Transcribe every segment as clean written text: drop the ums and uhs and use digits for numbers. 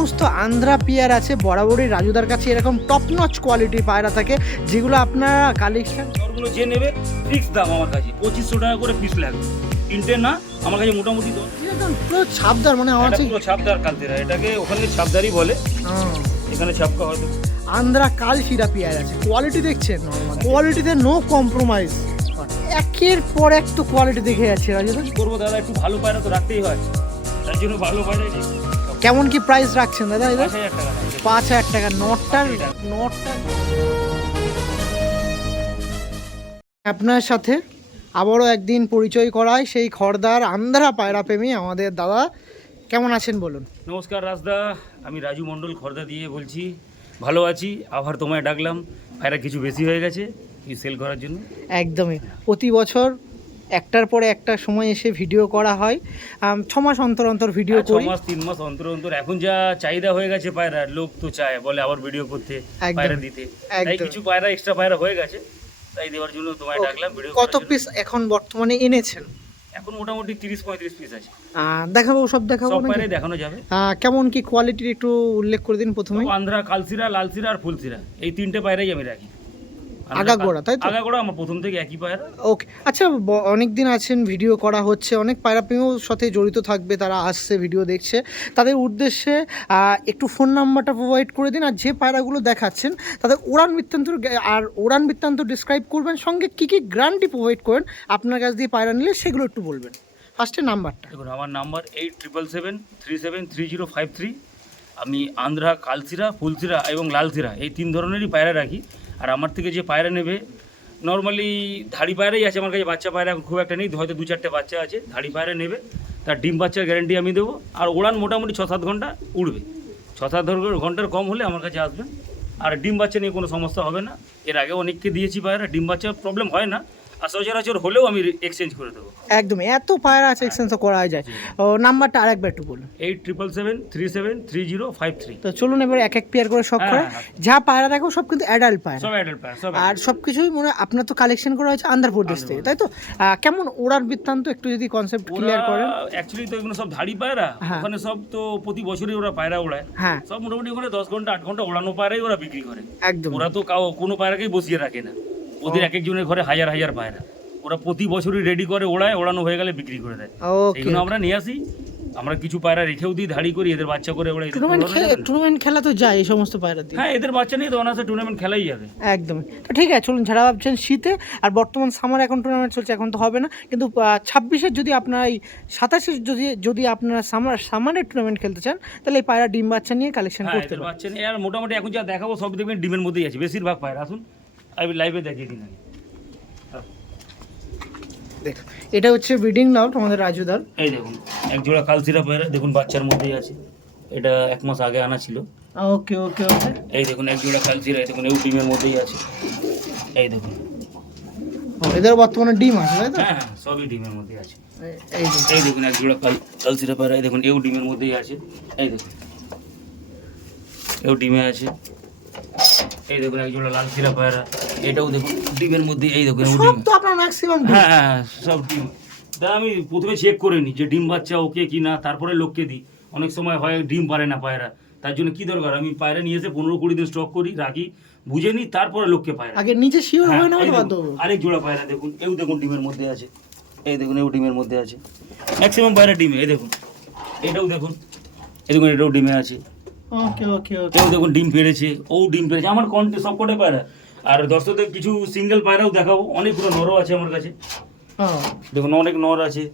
সমস্ত আন্ধ্রা পেয়ার আছে, বরাবরই রাজুদার কাছে এরকম টপ নচ কোয়ালিটির পায়রা থাকে, যেগুলো আপনারা কালেকশন ওগুলো যে নেবে ফিক্স দাম আমার কাছে 2500 টাকা করে পিস লাগবে। তিনটে না, আমার কাছে মোটামুটি পুরো ছাপদার, মানে আমার কাছে পুরো ছাপদার কালতেরা, এটাকে ওখানে ছাপদারই বলে, এখানে ছাপকা হয়তো। আন্ধ্রা কালশিরা পেয়ার আছে, কোয়ালিটি দেখছেন নর্মাল, কোয়ালিটিতে নো কম্প্রোমাইজ, একের পর এক তো কোয়ালিটি দেখে যাচ্ছে রাজুদা। কি করবো দাদা, একটু ভালো পায়রা তো রাখতেই হয়, তার জন্য ভালো পায়রাই নিই। কেমন কি প্রাইস রাখছেন দাদা এটা? 5000 টাকা। 5000 টাকা নটটার। আপনার সাথে আবারও একদিন পরিচয় করায় সেই খড়দার আন্ধ্রা পায়রা প্রেমী আমাদের দাদা। কেমন আছেন বলুন? নমস্কার রাজদা, আমি রাজু মণ্ডল খর্দা দিয়ে বলছি। ভালো আছি, আবার তোমায় ডাকলাম, পায়রা কিছু বেশি হয়ে গেছে কি সেল করার জন্য। একদমই, প্রতি বছর একটার পরে একটা সময় এসে ভিডিও করা হয়, 6 মাস অন্তর অন্তর ভিডিও করি, 6 মাস 3 মাস অন্তর অন্তর। এখন যা চাহিদা হয়ে গেছে পায়রা, লোক তো চায়, বলে আবার ভিডিও করতে, পায়রা দিতে, তাই কিছু পায়রা এক্সট্রা পায়রা হয়ে গেছে, তাই দেওয়ার জন্য তোমায় ডাকলাম ভিডিও। কত পিস এখন বর্তমানে এনেছেন? এখন মোটামুটি 30-35 পিস আছে। দেখাবো, সব দেখাবো, সব পায়রাই দেখানো যাবে। কেমন কি কোয়ালিটির একটু উল্লেখ করে দিন প্রথমে। আন্ধ্রা কালসিরা, লালসিরা আর ফুলসিরা, এই তিনটে পায়রাই আমি রাখি। আগাগোড়া, তাই তো? আগাগোড়া আমার প্রথম থেকে একই পায়রা। ওকে, আচ্ছা, অনেক দিন আছেন, ভিডিও করা হচ্ছে, অনেক পায়রা প্রেমীও সাথে জড়িত থাকবে, তারা আসছে ভিডিও দেখছে, তাদের উদ্দেশ্যে একটু ফোন নাম্বারটা প্রোভাইড করে দিন, আর যে পায়রাগুলো দেখাচ্ছেন তাদের উড়ান বৃত্তান্ত ডিসক্রাইব করবেন, সঙ্গে কী কী গ্যারান্টি প্রোভাইড করেন আপনার কাছ দিয়ে পায়রা নিলে সেগুলো একটু বলবেন। ফার্স্টে নাম্বারটা দেখুন, আমার নাম্বার 8777373053। আমি আন্ধ্রা কালসিরা, ফুলসিরা এবং লালসিরা এই 3 ধরনেরই পায়রা রাখি। আর আমার থেকে যে পায়রা নেবে, নর্মালি ধাড়ি পায়রাই আছে আমার কাছে, বাচ্চা পায়রা খুব একটা নেই, হয়তো 2-4টে বাচ্চা আছে। ধাড়ি পায়রা নেবে, তার ডিম বাচ্চার গ্যারান্টি আমি দেবো। আর উড়ান মোটামুটি 6-7 ঘন্টা উড়বে, 6-7 ঘন্টার কম হলে আমার কাছে আসবেন। আর ডিম বাচ্চা নিয়ে কোনো সমস্যা হবে না, এর আগে অনেককে দিয়েছি পায়রা, ডিম বাচ্চা প্রবলেম হয় না, আর সচরাচর হলেও আমি এক্সচেঞ্জ করে দেবো। একদমই, এত পায়রা আছে, এক্সচেঞ্জ করা যায়। ও নাম্বারটা আরেকবার একটু বলুন। 8777373053। তো চলুন এবার এক এক পেয়ার করে সব করে, যা পায়রা দেখো সব কিন্তু অ্যাডাল্ট পায়রা, সব অ্যাডাল্ট পায়রা, সব। আর সব কিছুই মনে হয় আপনার তো কালেকশন করা হয়েছে আন্ধ্রপ্রদেশ থেকে, তাই তো? কেমন ওড়ার বৃত্তান্ত একটু যদি কনসেপ্ট ক্লিয়ার করেন। অ্যাকচুয়ালি তো এগুলো সব ধাড়ি পায়রা, ওখানে সব তো প্রতি বছরই ওরা পায়রা ওড়ায়, হ্যাঁ, সব মোটামুটি ওখানে 10 ঘন্টা 8 ঘন্টা ওড়ানো পায়রাই ওরা বিক্রি করে। একদম, ওরা তো কোনো পায়রাকেই বসিয়ে রাখে না, ওদের এক একজনের ঘরে হাজার হাজার পায়রা, ওরা প্রতি বছরই রেডি করে ওড়ায়, ওড়ানো হয়ে গেলে বিক্রি করে দেয়। এইগুলো আমরা নিয়ে আসি, আমরা কিছু পায়রা রেখেও দিই, ধাড়ি করি, এদের বাচ্চা করে ওড়াই। টুর্নামেন্ট খেলা তো যায় এই সমস্ত পায়রা দিয়ে। হ্যাঁ, এদের বাচ্চা নিয়ে তো অনার্সে টুর্নামেন্ট খেলাই যাবে। একদমই, তো ঠিক আছে, চলুন। যারা ভাবছেন শীতে, আর বর্তমান সামার এখন টুর্নামেন্ট চলছে, এখন তো হবে না, কিন্তু 26-এর যদি আপনারা, এই 27-এর যদি আপনারা সামারের টুর্নামেন্ট খেলতে চান, তাহলে এই পায়রা ডিম বাচ্চা নিয়ে কালেকশন করতে পারেন। বাচ্চা নিয়ে আর মোটামুটি এখন যা দেখাবো সব দেখবেন ডিমের মধ্যেই আছে, বেশিরভাগ পায়রা। আসুন আমি লাইভে দেখিয়ে দিন। দেখুন, এটা হচ্ছে ব্রিডিং লট আমাদের রাজুদার। এই দেখুন, এক জোড়া কালসিরা পায়রা, দেখুন বাচ্চার মধ্যেই আছে, এটা 1 মাস আগে আনা ছিল। ওকে ওকে ওকে, এই দেখুন এক জোড়া কালসিরা, দেখুন এও ডিমের মধ্যেই আছে, এই দেখুন। এদের বর্তমানে ডিম আছে, তাই তো? হ্যাঁ, সবই ডিমের মধ্যেই আছে। এই দেখুন এক জোড়া কালসিরা পায়রা, এই দেখুন এও ডিমের মধ্যেই আছে, এই দেখুন এও ডিমে আছে। এই দেখুন এক জোড়া লালসিরা পায়রা, এটাও দেখুন ডিমের মধ্যে, এই দেখুন এও ডিম। তো আপনার ম্যাক্সিমাম, হ্যাঁ, সব ডিম। দাদা আমি প্রথমে চেক করে নিই যে ডিম বাচ্চা ওকে কি না, তারপরে লোককে দিই। অনেক সময় হয় ডিম পারে না পায়রা, তার জন্য কি দরকার, আমি পায়রা নিয়ে এসে 15-20 দিন স্টক করি, রাখি, বুঝে নিই, তারপরে লোককে পায়রা আগে নিজে শিওর হয় না। আরেক জোড়া পায়রা দেখুন, এও দেখুন ডিমের মধ্যে আছে, এই দেখুন এও ডিমের মধ্যে আছে, ম্যাক্সিমাম পায়রা ডিমে। এই দেখুন এটাও দেখুন, এই দেখুন এটাও ডিমে আছে। ওকে ওকে ওকে, এও দেখুন ডিম পেড়েছে, ও ডিম পেড়েছে, আমার সব কটে পায়রা। আর দর্শকদের কিছু সিঙ্গেল পায়রাও দেখাবো, অনেকগুলো নরও আছে আমার কাছে, দেখুন অনেক নর আছে।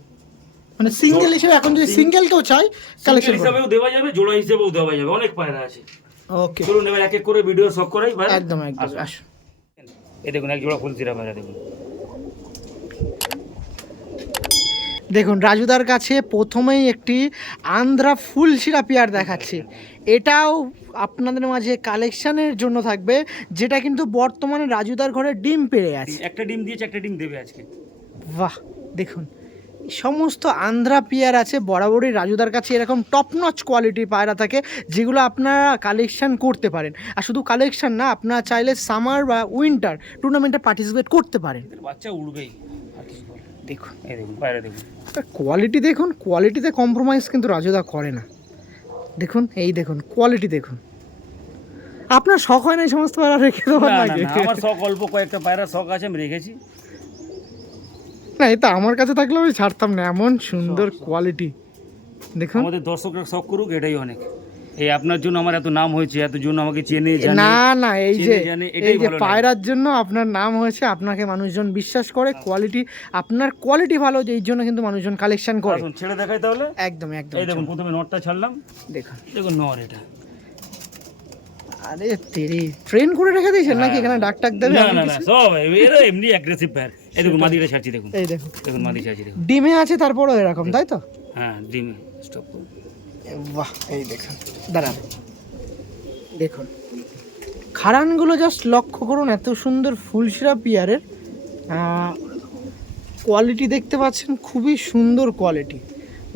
মানে সিঙ্গেল হিসেবে, এখন যদি সিঙ্গেল কেউ চাই কালেকশন হিসাবেও দেওয়া যাবে, জোড়া হিসেবেও দেওয়া যাবে, অনেক পায়রা আছে। ওকে, চলুন এবার এক এক করে ভিডিও শখ করাই। একদম একদম, আসুন। এই দেখুন এক জোড়া ফুলসিরা পায়রা, দেখুন দেখুন রাজুদার কাছে প্রথমেই একটি আন্ধ্রা ফুলশিরা পেয়ার দেখাচ্ছি, এটাও আপনাদের মাঝে কালেকশনের জন্য থাকবে, যেটা কিন্তু বর্তমানে রাজুদার ঘরে ডিম পেড়ে আছে। একটা ডিম দিয়েছে, একটা ডিম দেবে আজকে। বাহ, দেখুন সমস্ত আন্ধ্রা পেয়ার আছে, বরাবরই রাজুদার কাছে এরকম টপ নচ কোয়ালিটির পায়রা থাকে, যেগুলো আপনারা কালেকশন করতে পারেন। আর শুধু কালেকশন না, আপনারা চাইলে সামার বা উইন্টার টুর্নামেন্টে পার্টিসিপেট করতে পারেন। বাচ্চা উড়বেই। দেখুন, এই দেখুন পায়রা দেখুন, কোয়ালিটি দেখুন, কোয়ালিটিতে কম্প্রোমাইজ কিন্তু রাজুদা করে না। দেখুন, এই দেখুন কোয়ালিটি দেখুন। আপনার শখ হয় না এই সমস্ত পায়রা রেখে দেওয়ার না, না, নাকি? না, আমার শখ অল্প কয়েকটা পায়রা শখ আছে, আমি রেখেছি। না, এটা আমার কাছে থাকলে আমি ছাড়তাম না, এমন সুন্দর শখ। কোয়ালিটি দেখুন। আমাদের দর্শকরা শখ করুক, এটাই অনেক। এই আপনার জন্য আমার এত নাম হয়েছে, এত জন্য আমাকে চেনে জানে। না না, এই যে চেনে জানে, এটাই এই যে ভালো লাগে। পায়রার জন্য আপনার নাম হয়েছে, আপনাকে মানুষজন বিশ্বাস করে, কোয়ালিটি, আপনার কোয়ালিটি ভালো, যে এই জন্য কিন্তু মানুষজন কালেকশন করে। আসুন ছেড়ে দেখাই তাহলে। একদম একদম। এই দেখুন, প্রথমে নটটা ছাড়লাম, দেখুন, দেখুন নর এটা। আরে তেরি ট্রেন করে রেখে দিয়েছেন নাকি এখানে ডাক টাক দেবে? না এমন না না, কিছু? সব এরা এমনি অ্যাগ্রেসিভ পায়রা। এই দেখুন মাদিটা ছাড়ছি, দেখুন এই দেখুন, দেখুন মাদি ছাড়ছি, দেখুন। ডিমে আছে তারপরও এরকম, তাই তো? হ্যাঁ ডিম স্টপ করুন। বাহ, এই দেখুন, দাঁড়ান, দেখুন খাড়ানগুলো জাস্ট লক্ষ্য করুন, এত সুন্দর ফুলশিরা পিয়ারের কোয়ালিটি দেখতে পাচ্ছেন, খুবই সুন্দর কোয়ালিটি।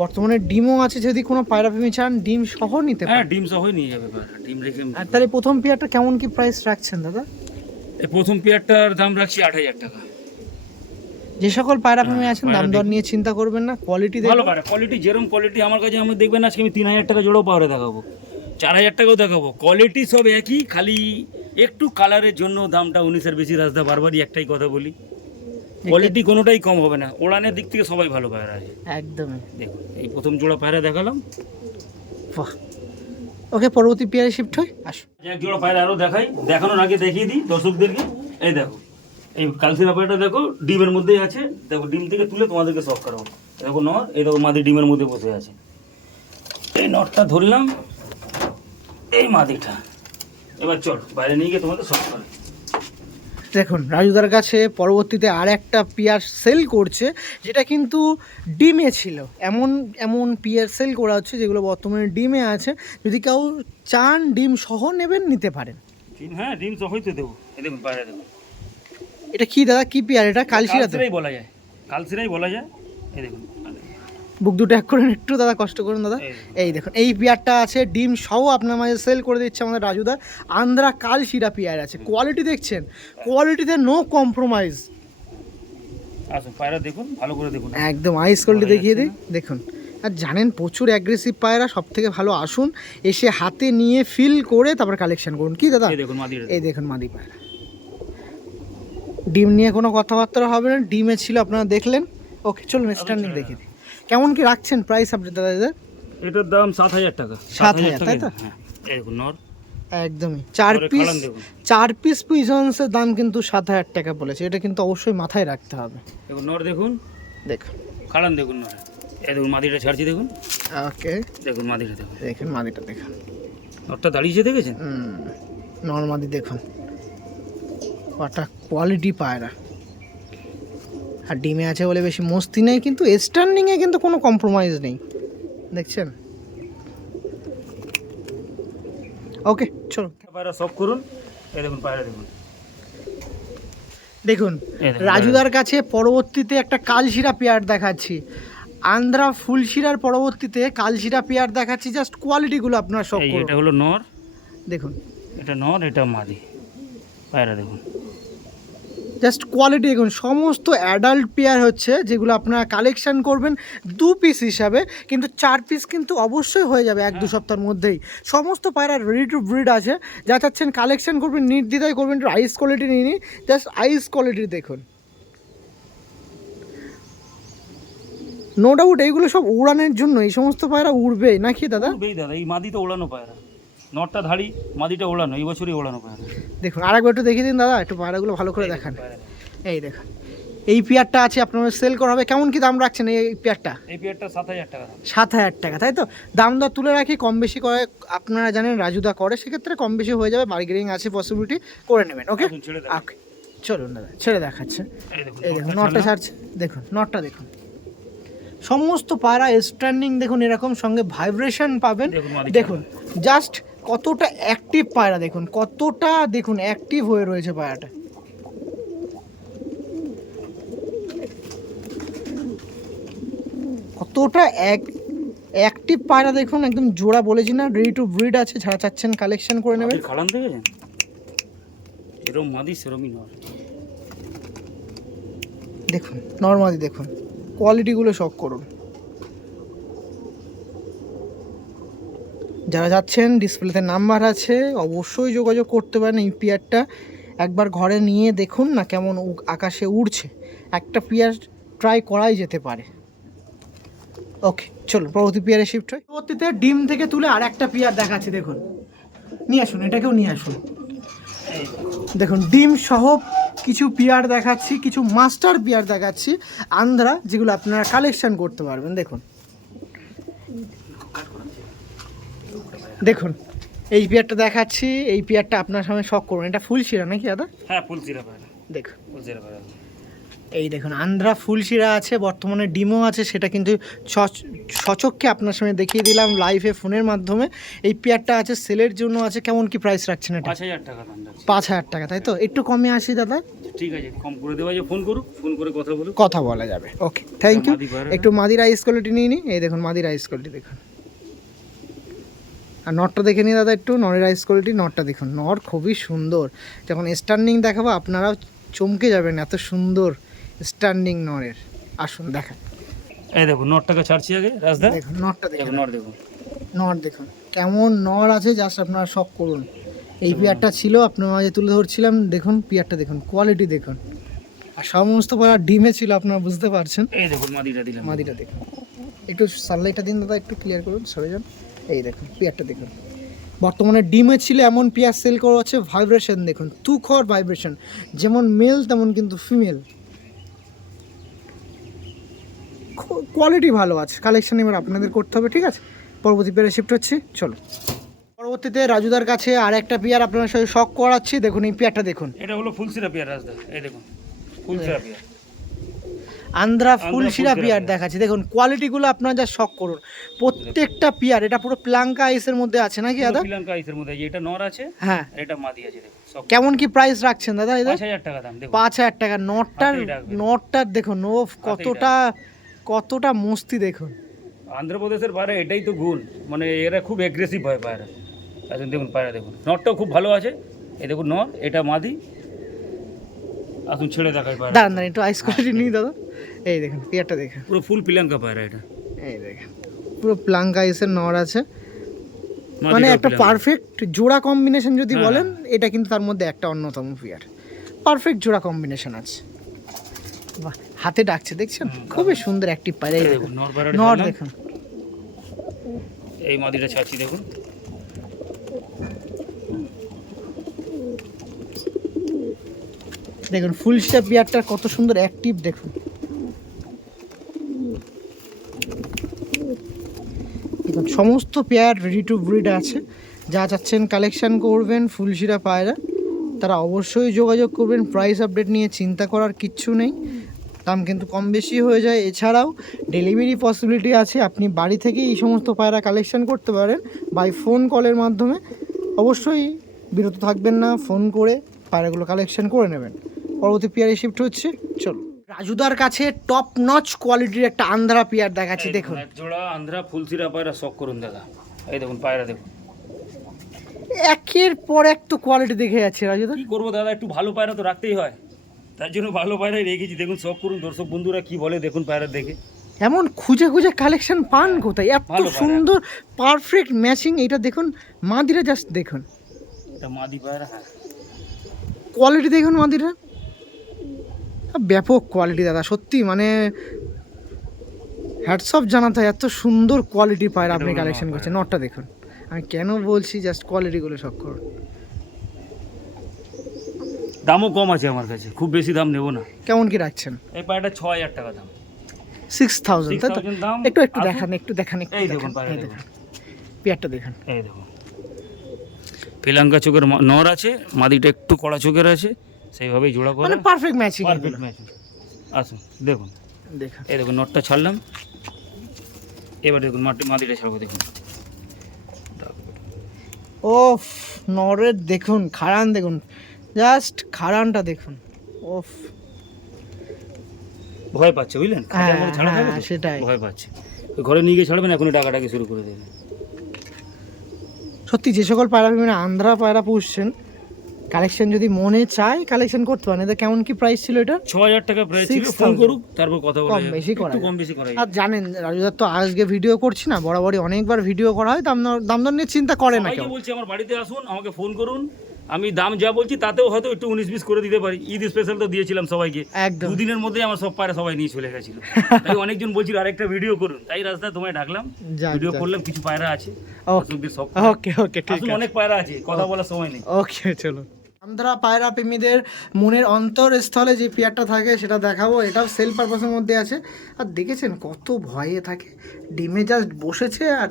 বর্তমানে ডিমও আছে, যদি কোনো পায়রা প্রেমী চান ডিম সহ নিতে হ্যাঁ পারেন। ডিম সহই নিয়ে যাবে পায়রা, ডিম রেখে। আর তাহলে প্রথম পেয়ারটা কেমন কি প্রাইস রাখছেন দাদা? এই প্রথম পেয়ারটার দাম রাখছি 8,000 টাকা। যে সকল পায়রা প্রেমী আছেন পায়রা দাম দর নিয়ে চিন্তা করবেন না, কোয়ালিটি ভালো দেখুন। পায়রা, কোয়ালিটি যেরকম কোয়ালিটি আমার কাছে, আমি দেখবেন আজকে আমি 3,000 টাকা জোড়াও পায়রা দেখাবো, 4,000 টাকাও দেখাবো, কোয়ালিটি সব একই, খালি একটু কালারের জন্য দামটা 19-এর বেশি। রাস্তা বারবারই একটাই কথা বলি, কোয়ালিটি কোনোটাই কম হবে না, ওড়ানের দিক থেকে সবাই ভালো পায়রা আছে। একদমই। দেখুন এই প্রথম জোড়া পায়রা দেখালাম। বাহ, ওকে, পরবর্তী পেয়ারে শিফট হয়, আসুন। এক জোড়া পায়রা আরও দেখাই, দেখানোর আগে দেখিয়ে দিই দর্শকদেরকে। এই দেখো, এই কালসিরা পায়রাটা দেখো, ডিমের মধ্যেই আছে। দেখো ডিম থেকে তুলে তোমাদেরকে শখ করাবো। দেখো নর, এই দেখো মাদি ডিমের মধ্যে বসে আছে। এই নটটা ধরলাম, এই মাদিটা। এবার চল বাইরে নিয়ে গিয়ে তোমাদের শখ করে। দেখুন রাজুদার কাছে পরবর্তীতে আর একটা পিয়ার সেল করছে, যেটা কিন্তু ডিমে ছিল। এমন এমন পিয়ার সেল করা হচ্ছে যেগুলো বর্তমানে ডিমে আছে, যদি কেউ চান ডিম সহ নেবেন, নিতে পারেন। ডিম, হ্যাঁ ডিম সহই তো দেবো। এই দেখুন পায়রা দেখুন। এটা কি দাদা, কি পিয়ার এটা? কালশিরাতে কালসিরাই বলা যায়, কালসিরাই বলা যায়। এই দেখুন বুক দুটো এক করেন একটু দাদা, কষ্ট করুন দাদা। এই দেখুন, এই পিয়ারটা আছে ডিম সহ, আপনার মাঝে সেল করে দিচ্ছে আমাদের রাজুদা। আন্ধ্রা কালশিরা পিয়ার আছে, কোয়ালিটি দেখছেন, কোয়ালিটিতে নো কম্প্রোমাইজ। আসুন পায়রা দেখুন, ভালো করে দেখুন। একদম আইস কোয়ালিটি দেখিয়ে দিই, দেখুন। আর জানেন প্রচুর অ্যাগ্রেসিভ পায়রা, সব থেকে ভালো আসুন এসে হাতে নিয়ে ফিল করে তারপর কালেকশন করুন। কি দাদা, এই দেখুন মাদিটা। এই দেখুন মাদি পায়রা, ডিম নিয়ে কোনো কথাবার্তা হবে না, ডিমে ছিল আপনারা দেখলেন। ওকে চলুন স্ট্যান্ডিং দেখিয়ে দিই। কেমন কি রাখছেন প্রাইস আপনি দাদা এদের? এটার দাম 7,000 টাকা। 7,000, তাই তো? হ্যাঁ এই দেখুন নর। একদমই, পরে খালান দেখুন। 4 পিস পিজন্সের দাম কিন্তু 7,000 টাকা বলেছে, এটা কিন্তু অবশ্যই মাথায় রাখতে হবে। দেখুন নর দেখুন, দেখুন খালান দেখুন নর। এই দেখুন মাদিটা ছাড়ছি, দেখুন। ওকে, দেখুন মাদিটা দেখুন, দেখুন মাদিটা দেখুন, নরটা দাঁড়িয়েছে দেখেছেন? নর্মাদি দেখুন, কটা কোয়ালিটি পায়রা। আর ডিমে আছে বলে বেশি মস্তি নেই, কিন্তু স্ট্যান্ডিংয়ে কিন্তু কোনো কম্প্রোমাইজ নেই, দেখছেন। ওকে চলো, পায়রা সব করুন। এই দেখুন পায়রা দেখুন, দেখুন এই দেখুন, রাজুদার কাছে পরবর্তীতে একটা কালশিরা পেয়ার দেখাচ্ছি। আন্ধ্রা ফুলশিরার পরবর্তীতে কালশিরা পেয়ার দেখাচ্ছি, জাস্ট কোয়ালিটিগুলো আপনার সব এই করুন। এটা হলো নর, দেখুন এটা নর, এটা মাদি পায়রা দেখুন। জাস্ট কোয়ালিটি দেখুন, সমস্ত অ্যাডাল্ট পেয়ার হচ্ছে যেগুলো আপনারা কালেকশন করবেন 2 পিস হিসাবে, কিন্তু 4 পিস কিন্তু অবশ্যই হয়ে যাবে 1-2 সপ্তাহের মধ্যেই। সমস্ত পায়রা রেডি টু ব্রিড আছে, যা চাচ্ছেন কালেকশন করবেন নির্দ্বিধায় করবেন। একটু আইস কোয়ালিটি নিয়ে নিই, জাস্ট আইস কোয়ালিটি দেখুন। নো ডাউট এইগুলো সব উড়ানের জন্য, এই সমস্ত পায়রা উড়বে নাকি দাদা? উড়বেই দাদা, এই মাদি তো ওড়ানো পায়রা। নরটা ধাড়ি, মাদিটা ওড়ানো, এই বছরই ওড়ানো পায়রা। দেখুন আরেকবার একটু দেখিয়ে দিন দাদা, একটু পায়রাগুলো ভালো করে দেখান। এই দেখুন, এই পেয়ারটা আছে আপনার সেল করা হবে, কেমন কি দাম রাখছেন এই পেয়ারটা? এই পেয়ারটা 7,000 টাকা দাম। 7,000 টাকা, তাই তো? দাম দর তুলে রাখি, কম বেশি করে আপনারা জানেন রাজুদা করে, সেক্ষেত্রে কম বেশি হয়ে যাবে, বার্গেনিং আছে, পসিবিলিটি করে নেবেন। ওকে আসুন, ছেড়ে দেন। ওকে চলুন দাদা, ছেড়ে দেখাচ্ছে। এই দেখুন এই দেখুন নরটা নটটা ছাড়লাম। ছাড়ছে, দেখুন নটটা দেখুন, সমস্ত পায়রা স্ট্যান্ডিং দেখুন, এরকম সঙ্গে ভাইব্রেশন পাবেন। দেখুন মাদি দেখুন জাস্ট কতটা অ্যাক্টিভ পায়রা, দেখুন কতটা, দেখুন অ্যাক্টিভ হয়ে রয়েছে পায়রাটা। কতটা অ্যাক্টিভ পায়রা দেখুন, একদম জোড়া বলেছি না, রেডি টু ব্রিড আছে, যারা চাচ্ছেন কালেকশন করে নেবেন। মাদির খালান দেখেছেন? এরম মাদি সেরমই নর। দেখুন নর্মালি দেখুন, কোয়ালিটিগুলো শখ করুন। যারা যাচ্ছেন ডিসপ্লেতে নাম্বার আছে, অবশ্যই যোগাযোগ করতে পারেন। এই পেয়ারটা একবার ঘরে নিয়ে দেখুন না কেমন আকাশে উড়ছে, একটা পেয়ার ট্রাই করাই যেতে পারে। ওকে চলো পরবর্তী পেয়ারে শিফট হয়। পরবর্তীতে ডিম থেকে তুলে আর একটা পেয়ার দেখাচ্ছি, দেখুন নিয়ে আসুন, এটাকেও নিয়ে আসুন। দেখুন ডিম সহ কিছু পেয়ার দেখাচ্ছি, কিছু মাস্টার পেয়ার দেখাচ্ছি আন্ধ্রা, যেগুলো আপনারা কালেকশন করতে পারবেন। দেখুন দেখুন এই পেয়ারটা দেখাচ্ছি, এই পেয়ারটা আপনার সামনে শখ করুন। এটা ফুলশিরা নাকি দাদা? হ্যাঁ ফুলশিরা পায়রা, দেখুন ফুলশিরা পায়রা। এই দেখুন আন্ধ্রা ফুলশিরা আছে, বর্তমানে ডিমও আছে, সেটা কিন্তু সচক্ষে আপনার সামনে দেখিয়ে দিলাম লাইভে ফোনের মাধ্যমে। এই পেয়ারটা আছে সেলের জন্য আছে। কেমন কি প্রাইস রাখছেন এটা? 5,000 টাকা দাম রাখছি। 5,000 টাকা, তাই তো? একটু কমে আসি দাদা। ঠিক আছে, কম করে দেওয়া যায়, ফোন করুক, ফোন করে কথা বলুক, কথা বলা যাবে। Okay thank you. মাদি পায়রা। একটু মাদি রাইস কোয়ালিটি নিয়ে নিই। এই দেখুন মাদি রাইস কোয়ালিটি দেখুন, আর নটটা দেখে নিই দাদা একটু। নরের রাইস কোয়ালিটি, নটটা দেখুন, নর খুবই সুন্দর। যখন স্ট্যান্ডিং দেখাবো আপনারাও চমকে যাবেন, এত সুন্দর স্ট্যান্ডিং নরের। আসুন দেখা। এই দেখুন নটটাকে ছাড়ছি আগে রাজদা। দেখুন নটটা দেখুন, দেখুন নট দেখুন, নর দেখুন কেমন নর আছে, জাস্ট আপনারা শখ করুন। এই পেয়ারটা ছিল আপনার মাঝে তুলে ধরছিলাম। দেখুন পেয়ারটা দেখুন, কোয়ালিটি দেখুন, আর সমস্ত পায়রা ডিমে ছিল, আপনারা বুঝতে পারছেন। এই দেখুন মাদিটা দিলাম। মাদিটা দেখুন, একটু সানলাইটটা দিন দাদা, একটু ক্লিয়ার করুন, সরে যান। এই দেখুন পেয়ারটা দেখুন, বর্তমানে ডিমে ছিল এমন পেয়ার সেল করা হচ্ছে। ভাইব্রেশন দেখুন, তুখর ভাইব্রেশন, যেমন মেল তেমন কিন্তু ফিমেল, কোয়ালিটি ভালো আছে। কালেকশন এবার আপনাদের করতে হবে, ঠিক আছে? পরবর্তী পেয়ারে শিফট হচ্ছে, চলো। পরবর্তীতে রাজুদার কাছে আর একটা পেয়ার আপনার সাথে শখ করাচ্ছি। দেখুন এই পেয়ারটা দেখুন, এটা হলো ফুলশিরা পেয়ার রাজদা। এই দেখুন ফুলশিরা পেয়ার, আন্ধ্রা ফুলশিরা ফুলশিরা পেয়ার পেয়ার। দেখাচ্ছি। দেখুন কোয়ালিটিগুলো আপনারা যা শখ করুন, প্রত্যেকটা পেয়ার। এটা পুরো প্লাঙ্কা আইসের মধ্যে আছে নাকি দাদা? শ্রীলঙ্কা আইসের মধ্যে এই যে এটা নর আছে, হ্যাঁ। এটা মাদি আছে। দেখুন সব কেমন কি প্রাইস রাখছেন দাদা এদের? 5,000 টাকা দাম। দেখুন 5,000 টাকা। নটটার হাতেই রাখবেন। নটটার দেখুন ও কতটা কতটা মস্তি দেখুন। আন্ধ্রপ্রদেশের পায়রা এটাই তো গুণ, মানে এরা খুব এগ্রেসিভ হয় পায়রা। আসুন দেখুন পায়রা দেখুন, নরটাও খুব ভালো আছে। এই দেখুন নর, এটা মাদি। আসুন ছেড়ে দেখাই পায়রা। দাঁড়ান দাঁড়ান একটু আইস কোয়ালিটি নিই দাদা। এই দেখুন পেয়ারটা দেখুন, পুরো ফুল পিলাঙ্কা পায়রা এটা। এই দেখুন পুরো প্লাঙ্কা আইসের নর আছে, মানে মাদিটাও একটা পিলাঙ্কা। পারফেক্ট জোড়া কম্বিনেশন যদি হ্যাঁ, বলেন, এটা কিন্তু তার মধ্যে একটা অন্যতম পেয়ার। পারফেক্ট জোড়া কম্বিনেশন আছে। বাহ, হাতে ডাকছে দেখছেন, খুবই সুন্দর অ্যাক্টিভ পায়রা। এই এই দেখুন দেখুন নর পায়রাটা নর ছাড়লাম। দেখুন, এই মাদিটা ছাড়ছি দেখুন। দেখুন ফুলশিরা পেয়ারটা কত সুন্দর অ্যাক্টিভ দেখুন। দেখুন সমস্ত পেয়ার রেডি টু ব্রিড আছে। যা চাচ্ছেন কালেকশন করবেন ফুলশিরা পায়রা, তারা অবশ্যই যোগাযোগ করবেন। প্রাইস আপডেট নিয়ে চিন্তা করার কিচ্ছু নেই, দাম কিন্তু কম বেশি হয়ে যায়। এছাড়াও ডেলিভারি পসিবিলিটি আছে, আপনি বাড়ি থেকে এই সমস্ত পায়রা কালেকশন করতে পারেন বাই ফোন কলের মাধ্যমে। অবশ্যই বিরত থাকবেন না, ফোন করে পায়রাগুলো কালেকশন করে নেবেন। পরবর্তী পেয়ারে শিফট হচ্ছে, চলো। রাজুদার কাছে টপ নচ কোয়ালিটির একটা আন্ধ্রা পেয়ার দেখাচ্ছি। এই দেখুন এক জোড়া আন্ধ্রা ফুলশিরা পায়রা শখ করুন দাদা। এই দেখুন পায়রা দেখুন, একের পর এক তো কোয়ালিটি দেখে যাচ্ছে রাজুদা। কি করবো দাদা, একটু ভালো পায়রা তো রাখতেই হয়, তার জন্য ভালো পায়রাই রেখেছি। দেখুন শখ করুন, দর্শক বন্ধুরা কি বলে দেখুন পায়রা দেখে। এমন খুঁজে খুঁজে কালেকশন পান কোথায়? এত ভালো পায়রা। সুন্দর পারফেক্ট ম্যাচিং। এটা দেখুন মাদিরা, জাস্ট দেখুন এটা মাদি পায়রা। হ্যাঁ কোয়ালিটি দেখুন মাদিরা, ব্যাপক কোয়ালিটি দাদা, সত্যি মানে হ্যাটস অফ জানাতে হয়। এত সুন্দর কোয়ালিটি পায়রা আপনি এটা হলো কালেকশন নর করছেন। পায়রা। নটটা দেখুন, আমি কেন বলছি জাস্ট কোয়ালিটিগুলো সব করুন। দামও কম আছে আমার কাছে, খুব বেশি দাম নেবো না। কেমন কি রাখছেন? এই পায়রাটা 6,000 টাকা দাম। 6,000 তাই তো? 6,000 দাম। একটু একটু আসুন। দেখান, একটু দেখান, একটু এই দেখান। দেখুন পায়রা এই দেখুন, দেখুন পেয়ারটা দেখুন। এই দেখুন পিলাঙ্কা চোখের নর আছে, মাদিটা একটু কড়া চোখের আছে, সেইভাবেই জোড়া করা, মানে পারফেক্ট ম্যাচিং। Perfect match. আসুন দেখুন, দেখুন এই দেখুন নটটা ছাড়লাম। এবার দেখুন মাদিটা ছাড়বো দেখুন। ওফ, নরের দেখুন খাড়ান দেখুন, জাস্ট খাড়ানটা দেখুন। ওফ, ভয় পাচ্ছে বুঝলেন, খাঁচার মধ্যে ছাড়া হ্যাঁ, থাকবে তো, সেটাই। ভয় পাচ্ছে। ওই ঘরে নিয়ে গিয়ে ছাড়বেন, এখনই ডাকাডাকি শুরু করে দেবে। সত্যি যে সকল পায়রা বিভিন্ন আন্ধ্রা পায়রা পুষছেন, কালেকশন যদি মনে চায় কালেকশন করতে পারেন। এটা কেমন কি প্রাইস ছিল এটা? 6000 টাকা প্রাইস ছিল। 6000 ফোন করুক, তারপর কথা বলা কম যাবে। বেশি করা একটু যাবে। কম বেশি করা আর যাবে। জানেন রাজুদার তো আজকে ভিডিও করছি না, বরাবরই অনেকবার ভিডিও করা হয়, দাম দর নিয়ে চিন্তা করে না সবাইকে কেউ। বলছি আমার বাড়িতে আসুন, আমাকে ফোন করুন, আমি দাম যা বলছি তাতেও হয়তো একটু 19-20 করে দিতে পারি। ঈদ স্পেশাল তো দিয়েছিলাম সবাইকে, একদম। দুদিনের মধ্যে আমার সব পায়রা সবাই নিয়ে চলে গেছিল। তাই অনেকজন বলছিল আরেকটা ভিডিও করুন, তাই রাস্তা তোমায় ডাকলাম, যাক, ভিডিও যাক। করলাম। কিছু পায়রা আছে, ওকে দর্শকদের সব ওকে ওকে ঠিক আসুন, আছে। অনেক পায়রা আছে, কথা বলার সময় নেই। ওকে চলো। আন্ধ্রা পায়রা প্রেমীদের মনের অন্তরস্থলে যে পেয়ারটা থাকে সেটা দেখাবো। এটাও সেল পারপাসের মধ্যে আছে। আর দেখেছেন কত ভয়ে থাকে, ডিমে জাস্ট বসেছে আর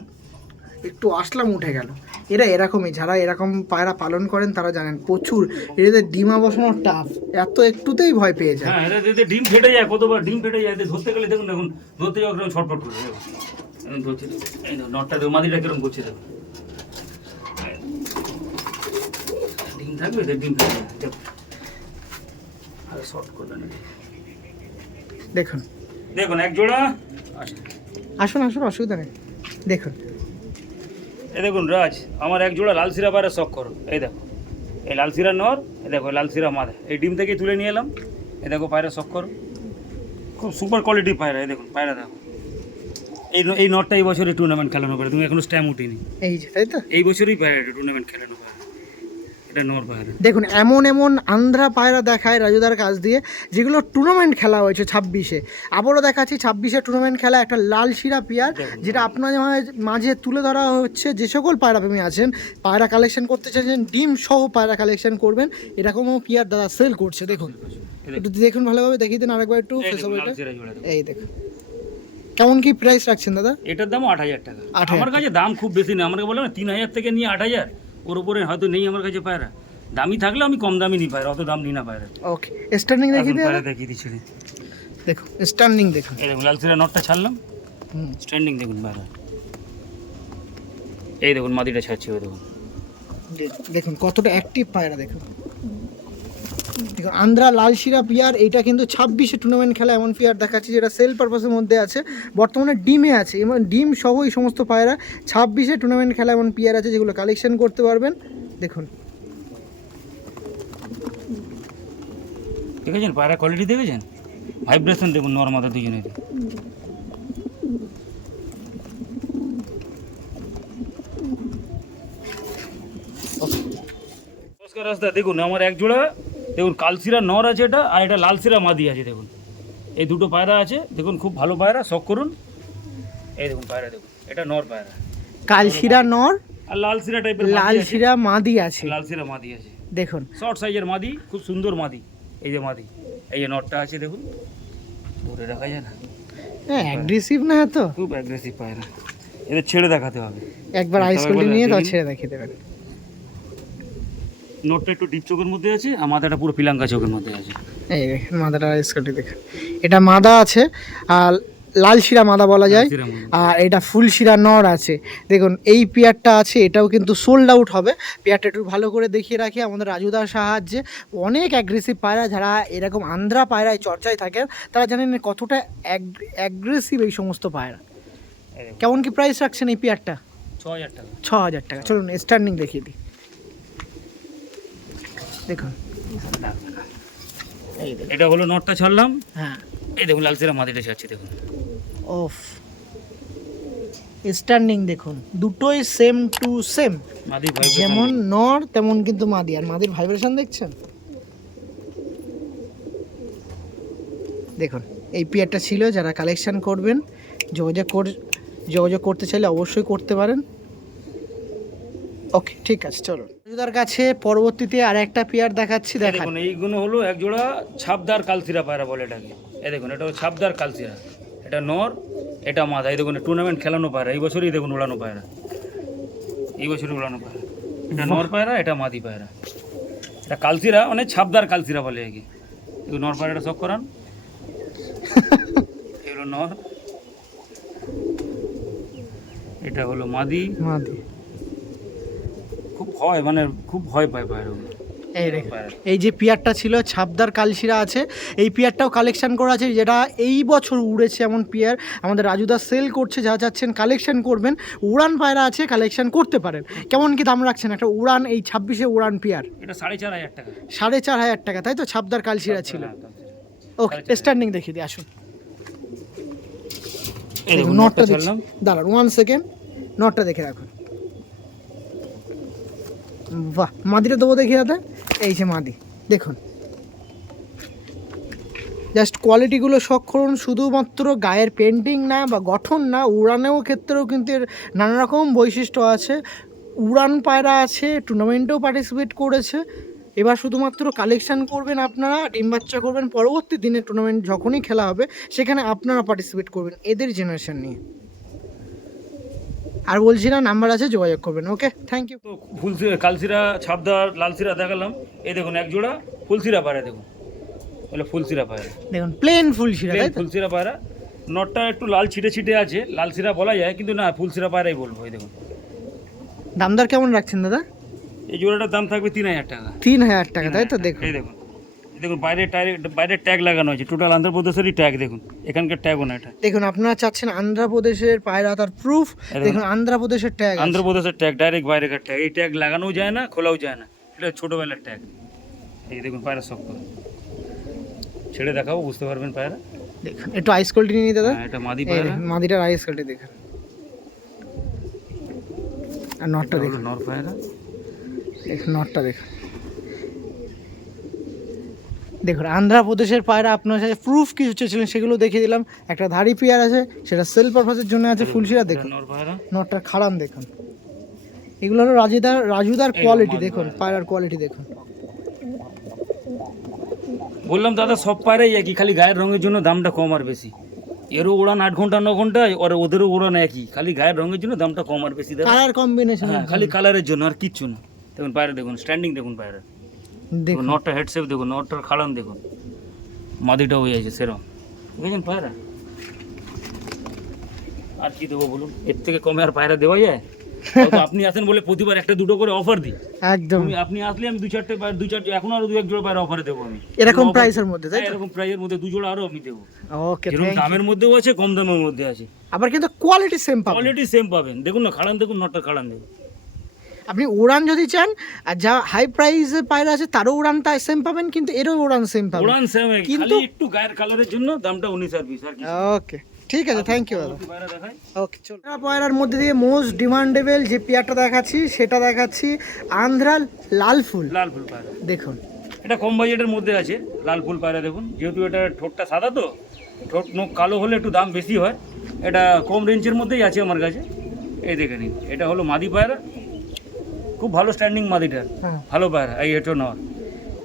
একটু আসলাম উঠে গেল। এরা এরকমই, যারা এরকম পায়রা পালন করেন তারা জানেন প্রচুর এদের ডিমা বসানো টাফ, এত একটুতেই ভয় পেয়ে যায়। হ্যাঁ, এদের ডিম ফেটে যায়, কতবার ডিম ফেটে যায়। এদের ধরতে গেলে দেখুন, দেখুন ধরতে যাওয়া কিরকম ছটফট করে, দেখুন এখন ধরছে, এই দেখুন নটটা দেখুন, মাদিটা কিরকম করছে দেখুন। ডিম থাকবে, এদের ডিম ফেটে যায়, দেখুন। আর শর্ট করবে না, দেখুন দেখুন এক জোড়া। আসুন আসুন, অসুবিধা নেই। দেখুন এই দেখুন রাজ, আমার এক জোড়া লাল সিরা পায়রা শখ করো। এই দেখো, এই লাল সিরা নর, এই দেখো লাল সিরা মাদা, এই ডিম থেকে তুলে নিয়ে এলাম। এই দেখো পায়রা শখ করো, খুব সুপার কোয়ালিটি পায়রা। এই দেখুন পায়রা দেখো, এই নটটা এই বছরই টুর্নামেন্ট খেলানো পারে, তুমি এখনো স্ট্যাম্প উঠিনি। এই যে, তাই তো? এই বছরই পায়রা টুর্নামেন্ট খেলানো পারে, এটা নর পায়রা। দেখুন এমন এমন আন্ধ্রা পায়রা দেখায় রাজুদার কাছ দিয়ে যেগুলো টুর্নামেন্ট খেলা হয়েছে 26-এ। আবারও দেখাচ্ছি 26-এ টুর্নামেন্ট খেলা একটা লাল শিরা পেয়ার, যেটা আপনাদের মাঝে তুলে ধরা হচ্ছে। যে সকল পায়রা প্রেমী আছেন, পায়রা কালেকশন করতে চাইছেন, ডিম সহ পায়রা কালেকশন করবেন, এরকমও পেয়ার দাদা সেল করছে। দেখুন একটু দেখুন ভালোভাবে, দেখিয়ে দিন আরেকবার একটু এই ফেস দেখুন, ওভারটা। লাল সিরা জোড়া দেখুন। এই দেখুন কেমন কি প্রাইস রাখছেন দাদা? এটার দাম 8000 টাকা। 8000 আমার কাছে দাম খুব বেশি নেই, আমাকে বলে না 3000 থেকে নিয়ে 8000, ওর উপরে হয়তো নেই আমার কাছে পায়রা। দামি থাকলে আমি কম দামি নিই পায়রা, অত দাম নিই না পায়রা। ওকে স্ট্যান্ডিং দেখিয়ে দিন পায়রা দেখিয়ে দিচ্ছি। দেখুন স্ট্যান্ডিং দেখুন। এই দেখুন লাল সিরা নটটা ছাড়লাম, হুম স্ট্যান্ডিং দেখুন পায়রা। এই দেখুন মাদিটা ছাড়ছি, ওই দেখুন। দেখুন কতটা অ্যাক্টিভ পায়রা দেখুন। দেখুন আন্ধ্রা লাল শিরা পিয়ার, এইটা কিন্তু 26-এ টুর্নামেন্ট খেলা এমন পিয়ার দেখাচ্ছি যেটা সেল পারপাসের মধ্যে আছে, বর্তমানে ডিমে আছে এবং ডিম সহ এই সমস্ত পায়রা 26-এ টুর্নামেন্ট খেলা এমন পিয়ার আছে যেগুলো কালেকশন করতে পারবেন। দেখুন দেখেছেন পায়রা কোয়ালিটি, দেখেছেন ভাইব্রেশন দেখুন নর মাথা দুজনের। নমস্কার রাস্তা, দেখুন আমার এক জোড়া, দেখুন কালসিরা নর আছে এটা, আর এটা লালসিরা মাদি আছে। দেখুন এই দুটো পায়রা আছে, দেখুন খুব ভালো পায়রা, শখ করুন। এই দেখুন পায়রা দেখুন, এটা নর পায়রা, কালশিরা নর, আর লালসিরা টাইপের লাল শিরা মাদি আছে। লালসিরা মাদি আছে, দেখুন শর্ট সাইজের মাদি, খুব সুন্দর মাদি। এই যে মাদি, এই যে নটটা আছে দেখুন, ধরে রাখা যায় না, হ্যাঁ অ্যাগ্রেসিভ না এত, খুব অ্যাগ্রেসিভ পায়রা। এদের ছেড়ে দেখাতে হবে, একবার আইস কোল্ড নিয়ে তো ছেড়ে দেখিয়ে দেবেন। নটটা একটু ডিপ চোখের মধ্যে আছে, আর মাথাটা পুরো পিলাঙ্কা চোখের মধ্যে আছে। এই দেখুন মাদাটা আইস কোল্ড দেখুন, এটা মাদা আছে আর লাল শিরা মাদা বলা যায়, লালশিরা মাদি। আর এটা ফুল শিরা নর আছে। দেখুন এই পেয়ারটা আছে, এটাও কিন্তু সোল্ড আউট হবে। পেয়ারটা একটু ভালো করে দেখিয়ে রাখি আমাদের রাজুদার সাহায্যে। অনেক অ্যাগ্রেসিভ পায়রা, যারা এরকম আন্ধ্রা পায়রায় চর্চায় থাকেন তারা জানেন কতটা অ্যাগ্রেসিভ এই সমস্ত পায়রা। এই দেখুন, কেমন কি প্রাইস রাখছেন এই পেয়ারটা? 6000 টাকা। 6000 টাকা। চলুন স্ট্যান্ডিং দেখিয়ে দিই। দেখুন এই দেখুন, এটা হলো নটটা ছাড়লাম। হ্যাঁ এই দেখুন লালসিরা মাদিটা ছাড়ছি, দেখুন ওফ স্ট্যান্ডিং দেখুন, দুটোই সেম টু সেম, মাদি ভাইব্রেশন যেমন নর তেমন কিন্তু মাদি। আর মাদির ভাইব্রেশন দেখছেন, দেখুন এই পেয়ারটা ছিল, যারা কালেকশন করবেন যোগাযোগ করতে চাইলে অবশ্যই করতে পারেন। ওকে ঠিক আছে, চলো রাজুদার কাছে পরবর্তীতে আর একটা পেয়ার দেখাচ্ছি, দেখান। দেখুন এইগুলো হলো এক জোড়া ছাপদার কালসিরা পায়রা বলে এটাকে। এই দেখুন এটা হলো ছাপদার কালসিরা, এটা নর, এটা মাদা। এই দেখুন টুর্নামেন্ট খেলানো পায়রা, এই বছরই দেখুন উড়ানো পায়রা, এই বছরই উড়ানো পায়রা। এটা নর পায়রা, এটা মাদি পায়রা। এটা কালসিরা, অনেক ছাপদার কালসিরা বলে একে। এগুলো নর পায়রাটা সব করান, এগুলো নর, এটা হলো মাদি। মাদি খুব ভয়, মানে খুব ভয় পায় পায়রাগুলো। এই দেখুন, এই যে পিয়ারটা ছিল ছাপদার কালশিরা আছে, এই পিয়ারটাও কালেকশন করা আছে, যেটা এই বছর উড়েছে এমন পিয়ার আমাদের রাজুদা সেল করছে। যা চাচ্ছেন কালেকশন করবেন, উড়ান পায়রা আছে কালেকশন করতে পারেন। কেমন কি দাম রাখছেন একটা উড়ান, এই 26-এ উড়ান পিয়ার? এটা 4,500 টাকা। 4,500 টাকা, তাই তো? ছাপদার কালশিরা ছিল। ওকে, স্ট্যান্ডিং দেখিয়ে দিই, আসুন। এই দেখুন নটটা নটটা দেখলাম, দাঁড়ান 1 সেকেন্ড, নটটা দেখে রাখুন। বাহ, মাদিটা দেবো দেখি দাদা। এই যে মাদি দেখুন, জাস্ট কোয়ালিটিগুলো শখ করুন। শুধুমাত্র গায়ের পেন্টিং না বা গঠন না, উড়ানেও ক্ষেত্রেও কিন্তু এর নানা রকম বৈশিষ্ট্য আছে। উড়ান পায়রা আছে, টুর্নামেন্টেও পার্টিসিপেট করেছে। এবার শুধুমাত্র কালেকশন করবেন আপনারা, ডিম বাচ্চা করবেন, পরবর্তী দিনে টুর্নামেন্ট যখনই খেলা হবে সেখানে আপনারা পার্টিসিপেট করবেন এদের জেনারেশন নিয়ে। আর বলছি না, নাম্বার আছে, যোগাযোগ করবেন। ওকে, থ্যাংক ইউ। তো ফুলসিরা, কালসিরা, ছাপদার, লালসিরা দেখালাম। এই দেখুন এক জোড়া ফুলসিরা পায়রা, দেখুন বলে ফুলসিরা পায়রা, দেখুন প্লেন ফুল শিরা, তাই তো? ফুলসিরা পায়রা। নটটা একটু লাল ছিটে ছিটে আছে, লালসিরা বলা যায় কিন্তু না, ফুলসিরা পায়রাই বলবো। এই দেখুন দামদার কেমন রাখছেন দাদা? এই জোড়াটার দাম থাকবে 3,000 টাকা। 3,000 টাকা, তাই তো? দেখুন, এই দেখুন, এই দেখুন বাইরের ট্যাগ লাগানো আছে, টোটাল আন্ধ্রপ্রদেশেরই ট্যাগ। দেখুন এখানকার ট্যাগও না এটা। দেখুন আপনারা চাচ্ছেন আন্ধ্রপ্রদেশের পায়রা, তার প্রুফ দেখুন, আন্ধ্রপ্রদেশের ট্যাগ। আন্ধ্রপ্রদেশের ট্যাগ, ডাইরেক্ট বাইরেকার ট্যাগ। এই ট্যাগ লাগানোও যায় না, খোলাও যায় না, এটা ছোটোবেলার ট্যাগ। এই দেখুন পায়রা সব করে ছেড়ে দেখাবো, বুঝতে পারবেন পায়রা। দেখুন একটু আইস কোয়ালিটি নিয়ে দাদা। হ্যাঁ, এটা মাদি এই পায়রা, দেখুন, মাদিটার আইস কোয়ালিটি দেখুন। আর নটটা এটা হলো দেখুন, নর পায়রা। দেখুন নটটা দেখুন। দেখুন আন্ধ্রপ্রদেশের পায়রা আপনার সাথে প্রুফ কিছু চেয়েছিলেন, সেগুলো দেখিয়ে দিলাম। একটা ধাড়ি পেয়ার আছে, সেটা সেল পারপাসের জন্য আছে, ফুলশিরা এটা দেখুন। নর পায়রা। নটটার খাড়ান দেখুন। এগুলো হলো রাজুদার কোয়ালিটি, দেখুন পায়রার কোয়ালিটি দেখুন। বললাম দাদা সব পায়রাই একই, খালি গায়ের রঙের জন্য দামটা কম আর বেশি। এরও উড়ান 8 ঘন্টা 9 ঘন্টায়, আর ওদেরও উড়ান একই, খালি গায়ের রঙের জন্য দামটা কম আর বেশি দাদা। কালার কম্বিনেশন, হ্যাঁ, খালি কালারের জন্য আর কিচ্ছু না। দেখুন পায়রা দেখুন, স্ট্যান্ডিং দেখুন পায়রা, দেখুন। নটটা হেডসেপ দেখুন, নটটার খাড়ান দেখুন, মাদিটা হয়ে আছে সেরকম। দেখেন পায়রা, আর কি দেবো বলুন? এর থেকে কমে আর পায়রা দেওয়া যায়? হয়তো আপনি আসেন বলে প্রতিবার একটা দুটো করে অফার দিই। একদম আপনি আসলে আমি 2-4টে পায়রা, 2-4টে, এখন আরো 2-1 জোড়া পায়রা অফারে দেবো আমি, এরকম offer- প্রাইসের মধ্যে, তাই হ্যাঁ, তো? এরকম প্রাইসের মধ্যে 2 জোড়া আরো আমি দেবো। ওকে, যেরকম দামের মধ্যেও আছে, কম দামের মধ্যে আছে, আবার কিন্তু কোয়ালিটি সেম পাবেন। কোয়ালিটি সেম পাবেন। দেখুন না খাড়ান দেখুন, নটটা খাড়ান দেখুন। আপনি উড়ান যদি চান, আর যা হাই প্রাইসে পায়রা আছে তারও উড়ানটা সেম পাবেন, কিন্তু এরও উড়ান সেম পাবেন। উড়ান সেম, কিন্তু- খালি একটু গায়ের কালারের জন্য দামটা 19 আর 20 আর কি। ওকে, ঠিক আছে, থ্যাংক ইউ দাদা। পায়রা দেখাই। ওকে, চলো। পায়রার মধ্যে দিয়ে মোস্ট ডিমান্ডেবল যে পেয়ারটা দেখাচ্ছি, সেটা দেখাচ্ছি আন্ধ্রা লাল ফুল। লাল ফুল পায়রা, দেখুন এটা কম বাজেটের মধ্যে আছে। লাল ফুল পায়রা দেখুন, যেহেতু এটা ঠোঁটটা সাদা, তো ঠোঁট নখ কালো হলে একটু দাম বেশি হয়। এটা কম রেঞ্জের মধ্যেই আছে আমার কাছে। এই দেখে নিন, এটা হলো মাদি পায়রা, খুব ভালো স্ট্যান্ডিং মাদিটার, হ্যাঁ। ভালো পায়রা। এই এটা নর,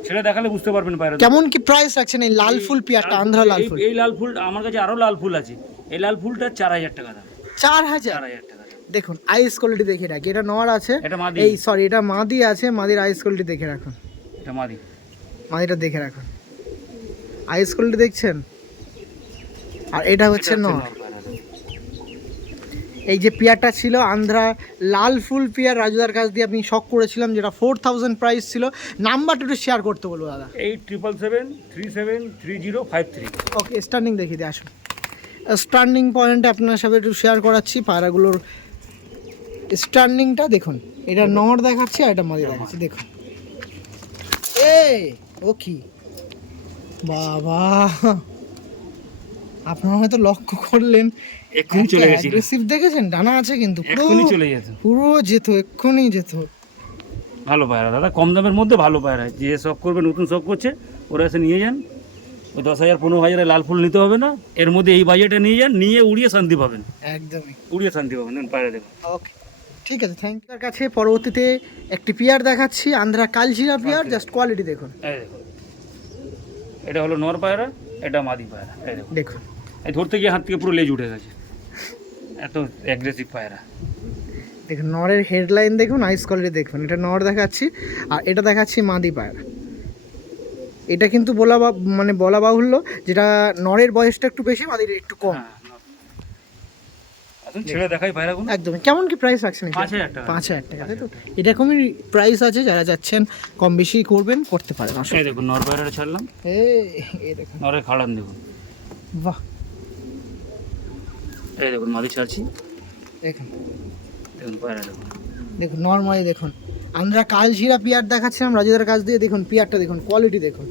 সেটা দেখালে বুঝতে পারবেন পায়রা। কেমন কি প্রাইস রাখছেন এই লাল ফুল পেয়ারটা, আন্ধ্রা লাল ফুল? এই লাল ফুল আমার কাছে আরো লাল ফুল আছে। এই লাল ফুলটা 4,000 টাকা দাম। 4,000? 4,000 টাকা দাম। দেখুন আইস কোয়ালিটি দেখে রাখি, এটা নর আছে, এটা মাদি। এই সরি এটা মাদি আছে, মাদির আইস কোয়ালিটি দেখে রাখুন। এটা মাদি, মাদিটা দেখে রাখুন, আইস কোয়ালিটি দেখছেন। আর এটা হচ্ছে এটা নর। নর পায়রা দেখুন। এই যে পেয়ারটা ছিল আন্ধ্রা লাল ফুল পেয়ার, রাজুদার কাছ দিয়ে আমি শখ করেছিলাম, যেটা 4,000 প্রাইস ছিল। নাম্বারটা একটু শেয়ার করতে বলবো দাদা। 8777373053। ওকে, স্ট্যান্ডিং দেখিয়ে দিয়ে আসুন। স্ট্যান্ডিং পয়েন্টে আপনার সাথে একটু শেয়ার করাচ্ছি পায়রাগুলোর স্ট্যান্ডিংটা দেখুন। এটা নর দেখাচ্ছি, আর এটা মাদি দেখাচ্ছি, দেখুন। ও কি বাবা, আপনারা হয়তো লক্ষ্য করলেন, এক্ষুনি চলে গেছিল, অ্যাগ্রেসিভ দেখেছেন, ডানা আছে কিন্তু এক্ষুনি চলে যেত। পুরো যেত, এক্ষুনি যেত। ভালো পায়রা দাদা, কম দামের মধ্যে ভালো পায়রা। যে শখ করবে, নতুন শখ করছে, ওরা এসে নিয়ে যান। ওই 10,000 15,000 লাল ফুল নিতে হবে না, এর মধ্যে এই বাজেটে নিয়ে যান, নিয়ে উড়িয়ে শান্তি পাবেন, একদমই। উড়িয়ে শান্তি পাবেন। দেখুন পায়রা দেখুন। ওকে, ঠিক আছে, থ্যাংক ইউ। তার কাছে পরবর্তীতে একটি পেয়ার দেখাচ্ছি, আন্ধ্রা কালচিরা পেয়ার, জাস্ট কোয়ালিটি দেখুন। এই দেখুন, এটা হলো নর পায়রা, এটা মাদি পায়রা। এই দেখুন, দেখুন এই ধরতে গিয়ে হাত থেকে পুরো লেজ উঠে গেছে, এত অ্যাগ্রেসিভ পায়রা। দেখুন নরের হেডলাইন দেখুন, আইস কোয়ালিটি দেখুন। এটা নর দেখাচ্ছি, আর এটা দেখাচ্ছি মাদি পায়রা। এটা কিন্তু বলা বাহুল্য, যেটা নরের বয়সটা একটু বেশি, মাদির একটু কম। হ্যাঁ, নর। আর আসুন ছেড়ে দেখাই পায়রাগুলো। একদমই। কেমন কি প্রাইস রাখছেন? 5,000 টাকা। 5,000 টাকা, তাই তো? এরকমই প্রাইস আছে, যারা যাচ্ছেন কম বেশি করবেন, করতে পারেন। এই দেখুন নর পায়রাটা ছাড়লাম, এই দেখুন, নরে খাড়ান দেখুন, বাহ, এই দেখুন মাদি ছাড়ছি, দেখুন দেখুন পায়রা দেখুন। দেখুন নর্মালি দেখুন, আমরা কালশিরা পিয়ার দেখাচ্ছিলাম রাজুদার কাছ দিয়ে, দেখুন পিয়ারটা দেখুন, কোয়ালিটি দেখুন,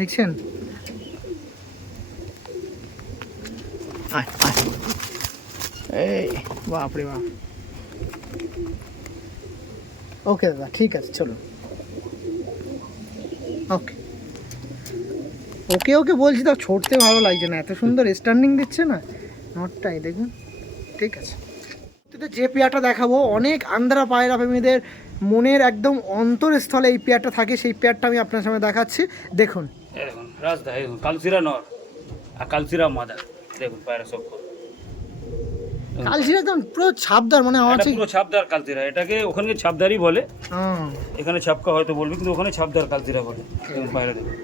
দেখছেন? আয় আয়, এই বাপরে বাপ। ওকে দাদা, ঠিক আছে, চলুন। ওকে ওকে ওকে বলছি তো, ছড়তে ভালো লাগছে না, এত সুন্দর স্ট্যান্ডিং দিচ্ছে না নটটাই, দেখুন। ঠিক আছে, যে পেয়ারটা দেখাবো অনেক আন্ধ্রা পায়রা প্রেমীদের মনের একদম অন্তরস্থলে এই পেয়ারটা থাকে, সেই পেয়ারটা আমি আপনার সামনে দেখাচ্ছি, দেখুন। এই দেখুন রাজদা, এই দেখুন কালসিরা নর আর কালসিরা মাদা, দেখুন পায়রা সব কালশিরা একদম পুরো ছাপদার, মানে আমার এটা পুরো ছাপদার কালসিরা, এটাকে ওখানে ছাপদারই বলে, এখানে ছাপকা হয়তো বলবি, কিন্তু ওখানে ছাপদার কালসিরা বলে। দেখুন পায়রা দেখুন,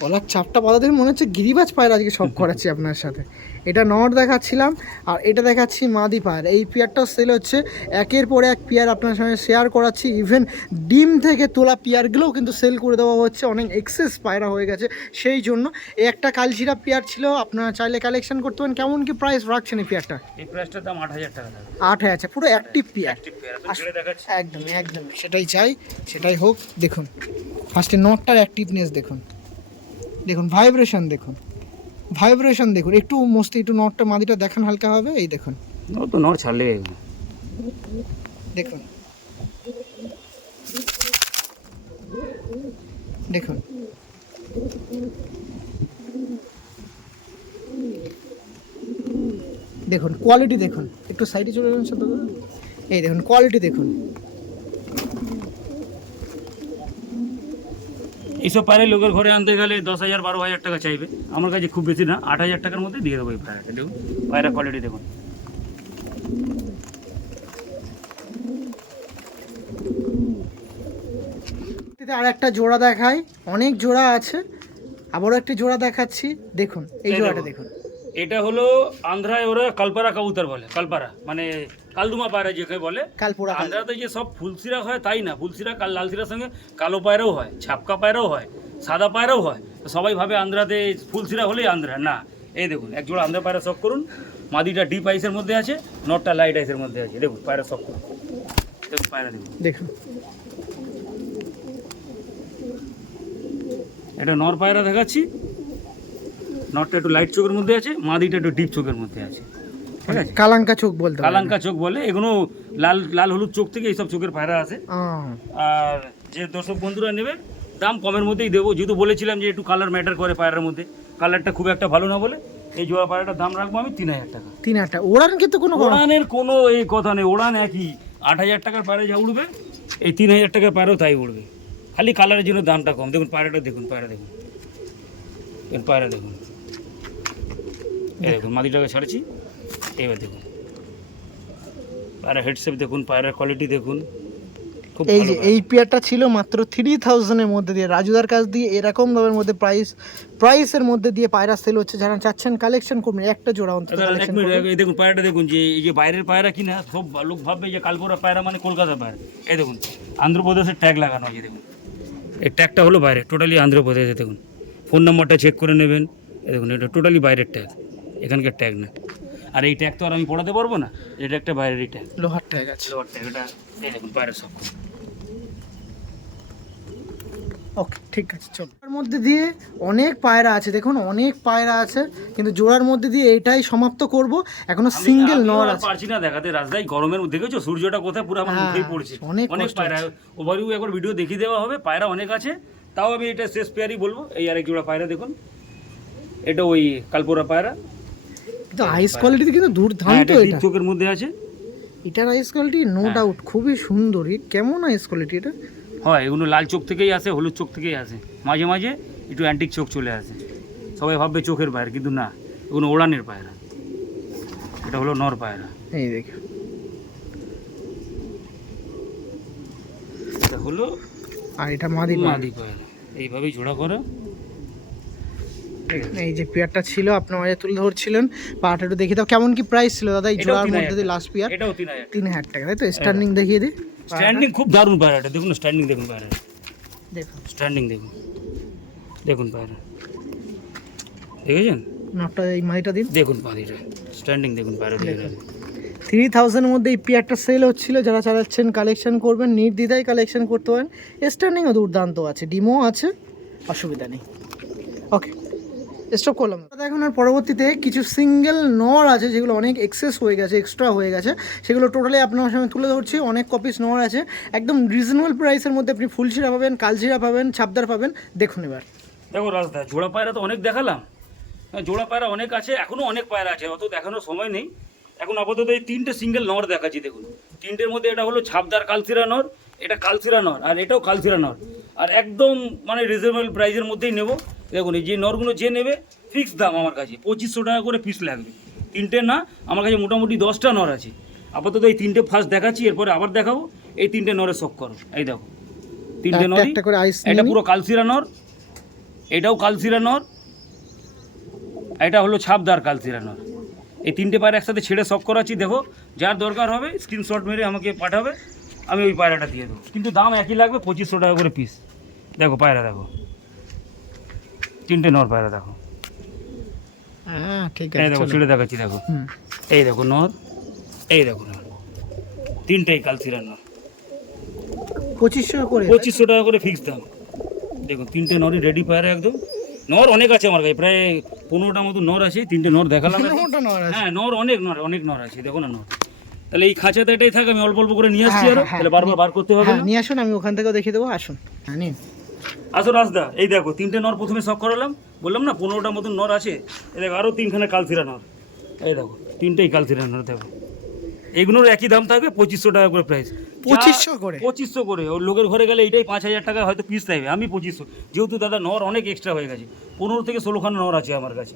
গলার চাপটা পাতা দেখে মনে হচ্ছে গিরিবাজ পায়রা আজকে সব করাচ্ছি আপনার সাথে। এটা নট দেখাচ্ছিলাম, আর এটা দেখাচ্ছি মাদি পায়রা। এই পেয়ারটাও সেল হচ্ছে, একের পর এক পেয়ার আপনার সঙ্গে শেয়ার করাচ্ছি। ইভেন ডিম থেকে তোলা পেয়ারগুলোও কিন্তু সেল করে দেওয়া হচ্ছে, অনেক এক্সেস পায়রা হয়ে গেছে, সেই জন্য এই একটা কালশিরা পেয়ার ছিল, আপনারা চাইলে কালেকশন করতে পারেন। কেমন কি প্রাইস রাখছেন এই পেয়ারটা? এই প্রাইসটার দাম 8,000 টাকা। 8,000, পুরো অ্যাক্টিভ পেয়ার। ছেড়ে দেখাচ্ছি, একদমই একদমই, সেটাই চাই, সেটাই হোক। দেখুন ফার্স্টে নটটার অ্যাক্টিভনেস দেখুন, দেখুন ভাইব্রেশন দেখুন, ভাইব্রেশন দেখুন, একটু মস্তি, একটু নটটা মাদিটা দেখান হালকা হবে, এই দেখুন, ও তো নর ছাড়লে দেখুন দেখুন, দেখুন কোয়ালিটি দেখুন, একটু সাইডে চলে যাবেন শব্দ করে, এই দেখুন কোয়ালিটি দেখুন। এইসব পায়রা লোকের ঘরে আনতে গেলে 10,000 12,000 টাকা চাইবে, আমার কাছে খুব বেশি না, 8,000 টাকার মধ্যে দিয়ে দেবো এই পায়রাটা। দেখুন পায়রা কোয়ালিটি দেখুন, আর একটা জোড়া দেখাই, অনেক জোড়া আছে, আবারও একটা জোড়া দেখাচ্ছি, দেখুন এই জোড়াটা দেখুন। এটা হলো আন্ধ্রায় ওরা কালপারা কবুতর বলে, কালপারা মানে কালদুমা পায়রা যেকে বলে। কালপুরা আন্ধ্রাতে যে সব ফুলসিরা হয় তাই না, ফুলসিরা লাল সিরার সঙ্গে কালো পায়রাও হয়, ছাপকা পায়রাও হয়, সাদা পায়রাও হয়। তো সবাই ভাবে আন্ধ্রাতে ফুলসিরা হলেই আন্ধ্রা, না। এই দেখুন এক জোড়া আন্ধ্রা পায়রা শখ করুন, মাদিটা ডিপ আইসের মধ্যে আছে, নটটা লাইট আইসের মধ্যে আছে। দেখুন পায়রা শখ করুন, দেখুন পায়রা দেখুন, দেখুন। এটা নর পায়রা দেখাচ্ছি, নটটা একটু লাইট চোখের মধ্যে আছে, মাদিটা একটু ডিপ চোখের মধ্যে আছে, ঠিক আছে? কালাঙ্কা চোখ বলতে পারেন। কালাঙ্কা চোখ বলে, এগুলো লাল লাল হলুদ চোখ থেকে এইসব চোখের পায়রা আছে। আর যে দর্শক বন্ধুরা নেবে দাম কমের মধ্যেই দেবো, যেহেতু বলেছিলাম যে একটু কালার ম্যাটার করে পায়রার মধ্যে, কালারটা খুব একটা ভালো না বলে এই জোড়া পায়রাটার দাম রাখবো আমি 3,000 টাকা। 3,000 টাকা। ওড়ান কিন্তু কোনো ওড়ানের কোনো এই কথা নেই, ওড়ান একই, 8,000 টাকার পায়রা যা উঠবে এই 3,000 টাকার পায়রাও তাই উঠবে, খালি কালারের জন্য দামটা কম। দেখুন পায়রাটা দেখুন, পায়রা দেখুন, পায়রা দেখুন, এই দেখুন মাদিটাকে ছাড়ছি, এবার দেখুন পায়রা হেডশেপ দেখুন, পায়রার কোয়ালিটি দেখুন, খুব এই ভালো যে পায়রা। এই পেয়ারটা ছিল মাত্র 3,000-এর মধ্যে দিয়ে, রাজুদার কাছ দিয়ে এরকম দামের মধ্যে প্রাইসের মধ্যে দিয়ে পায়রা সেল হচ্ছে। যারা চাচ্ছেন কালেকশন করবেন, একটা জোড়া অন্তত দাদা, এক কালেকশন মিনিট, করবেন। এই দেখুন পায়রাটা দেখুন, যে এই যে বাইরের পায়রা কিনা সব লোক ভাববে যে কালপোরা পায়রা মানে কলকাতা পায়রা। এই দেখুন আন্ধ্রপ্রদেশের ট্যাগ লাগানো আছে, দেখুন এই ট্যাগটা হলো বাইরে, টোটালি আন্ধ্রপ্রদেশে। দেখুন ফোন নাম্বারটা চেক করে নেবেন, এই দেখুন এটা টোটালি বাইরের ট্যাগ, এখানকার ট্যাগ না। আর এই ট্যাগ তো আর আমি পড়াতে পারবো না, এটা একটা বাইরেরই ট্যাগ, লোহার ট্যাগ আছে। লোহার ট্যাগ এটা। এই দেখুন পায়রা সব ওকে, ঠিক আছে, চলো। জোড়ার মধ্যে দিয়ে অনেক পায়রা আছে, দেখুন অনেক পায়রা আছে, কিন্তু জোড়ার মধ্যে দিয়ে এটাই সমাপ্ত করব। এখনো সিঙ্গেল নর আছে, পারছি না দেখাতে। রাজদাই গরমের মধ্যে দেখেছো সূর্যটা কোথায়, পুরো আমার মুখেই পড়ছে। অনেক অনেক কষ্ট পায়রা, ওভারভিউ একবার ভিডিও দেখিয়ে দেওয়া হবে, পায়রা অনেক আছে, তাও আমি এটা শেষ পেয়ারই বলবো। এই আরেক জোড়া পায়রা দেখুন, এটা ওই কালপোরা পায়রা, কিন্তু আইস কোয়ালিটি কিন্তু দুর্দান্ত। এটা এটা চোখের মধ্যে আছে, এটার আইস কোয়ালিটি নো ডাউট খুবই সুন্দর। কেমন আইস কোয়ালিটি এটা? হয় এগুলো লাল চোখ থেকেই আসে, হলুদ চোখ থেকেই আসে, মাঝে মাঝে একটু অ্যান্টিক চোখ চলে আসে। সবাই ভাববে চোখের পায়রা, কিন্তু না, এগুলো ওড়ানের পায়রা। এটা হলো নর পায়রা, এই দেখো, এটা হলো আর এটা মাদি মাদি পায়রা। এইভাবেই জোড়া করে এই যে পেয়ারটা ছিল আপনার মাঝে তুলে ধরছিলেন, পাটা একটু দেখিয়ে দাও কেমন কি প্রাইস ছিল দাদা এই এটাও জোড়ার 3000 মধ্যে দিয়ে লাস্ট পেয়ার? এটাও 3000 3000 টাকা, তাই তো? স্ট্যান্ডিং দেখিয়ে দিই, স্ট্যান্ডিং খুব দারুণ পায়রাটা, দেখুন স্ট্যান্ডিং দেখুন পায়রা, দেখুন স্ট্যান্ডিং দেখুন, দেখুন পায়রা দেখেছেন? নটটা এই মাইটা দিন, দেখুন পায়রাটা স্ট্যান্ডিং দেখুন পায়রা দেখুন। 3000 এর মধ্যে এই পেয়ারটা সেল হচ্ছিল, যারা চালাচ্ছেন কালেকশন করবেন নির্দ্বিধায় কালেকশন করতে পারেন। স্ট্যান্ডিংও দুর্দান্ত আছে, ডিমো আছে, অসুবিধা নেই। ওকে, স্টপ করলাম দাদা। এখন আর পরবর্তীতে কিছু সিঙ্গেল নর আছে যেগুলো অনেক এক্সেস হয়ে গেছে, এক্সট্রা হয়ে গেছে, সেগুলো টোটালি আপনার সামনে তুলে ধরছি। অনেক কপিস নর আছে, একদম রিজনেবল প্রাইসের মধ্যে আপনি ফুলশিরা পাবেন, কালশিরা পাবেন, ছাপদার পাবেন। দেখুন এবার দেখো রাজদা, জোড়া পায়রা তো অনেক দেখালাম, জোড়া পায়রা অনেক আছে, এখনও অনেক পায়রা আছে, অত দেখানোর সময় নেই। এখন আপাতত এই 3টে সিঙ্গেল নর দেখাচ্ছি। দেখুন 3টের মধ্যে এটা হলো ছাপদার কালসিরা নর, এটা কালসিরা নর, আর এটাও কালসিরা নর, আর একদম মানে রিজনেবল প্রাইসের মধ্যেই নেব। দেখুন এই যে নরগুলো যে নেবে ফিক্স দাম আমার কাছে 2500 টাকা করে পিস লাগবে। 3টে না, আমার কাছে মোটামুটি 10টা নর আছে। আপাতত এই 3টে ফার্স্ট দেখাচ্ছি, এরপরে আবার দেখাবো। এই 3টে নরে শখ করো, এই দেখো 3টে নর, একটা করে আইস এটা পুরো কালসিরা নর, এটাও কালসিরা নর, এটা হলো ছাপদার কালসিরা নর। এই 3টে পায়রা একসাথে ছেড়ে শখ করাচ্ছি। দেখো যার দরকার হবে স্ক্রিনশট মেরে আমাকে পাঠাবে, আমি ওই পায়রাটা দিয়ে দেবো, কিন্তু দাম একই লাগবে 2500 টাকা করে পিস। দেখো পায়রা দেখো, 3টে নর পায়রা দেখো, হ্যাঁ ঠিক এই আছে, দেখো ছেড়ে দেখাচ্ছি। দেখো এই দেখো নর, এই দেখো নর, 3টেই কালসিরা নর, 2500 করে 2500 টাকা করে ফিক্স দাম। দেখুন 3টে নরই রেডি পায়রা একদম। নর অনেক আছে আমার কাছে, প্রায় 15টা মতো নর আছে। 3টে নর দেখালাম। মোটা নর আছে। হ্যাঁ নর অনেক নর আছে, দেখো না নর। তাহলে এই খাঁচাতে এটাই থাকে, আমি অল্প অল্প করে নিয়ে আসছি, হ্যাঁ, আরো হ্যাঁ, তাহলে বারবার বার করতে হবে হ্যাঁ না। নিয়ে আসুন, আমি ওখান থেকেও দেখিয়ে দেবো, আসুন। হ্যাঁ নিন, আসো রাজদা, এই দেখো 3টে নর প্রথমে শখ করালাম, বললাম না 15টা মতন নর আছে। এই দেখো আরও 3খানা কালসিরা নর, এই দেখো 3টেই কালসিরা নর। দেখো এইগুলোর একই দাম থাকবে 2500 টাকা করে প্রাইস। 2500 করে 2500 করে। ওর লোকের ঘরে গেলে এইটাই 5000 টাকা হয়তো পিস চাইবে, আমি 2500। যেহেতু দাদা নর অনেক এক্সট্রা হয়ে গেছে, 15 থেকে 16খানা নর আছে আমার কাছে।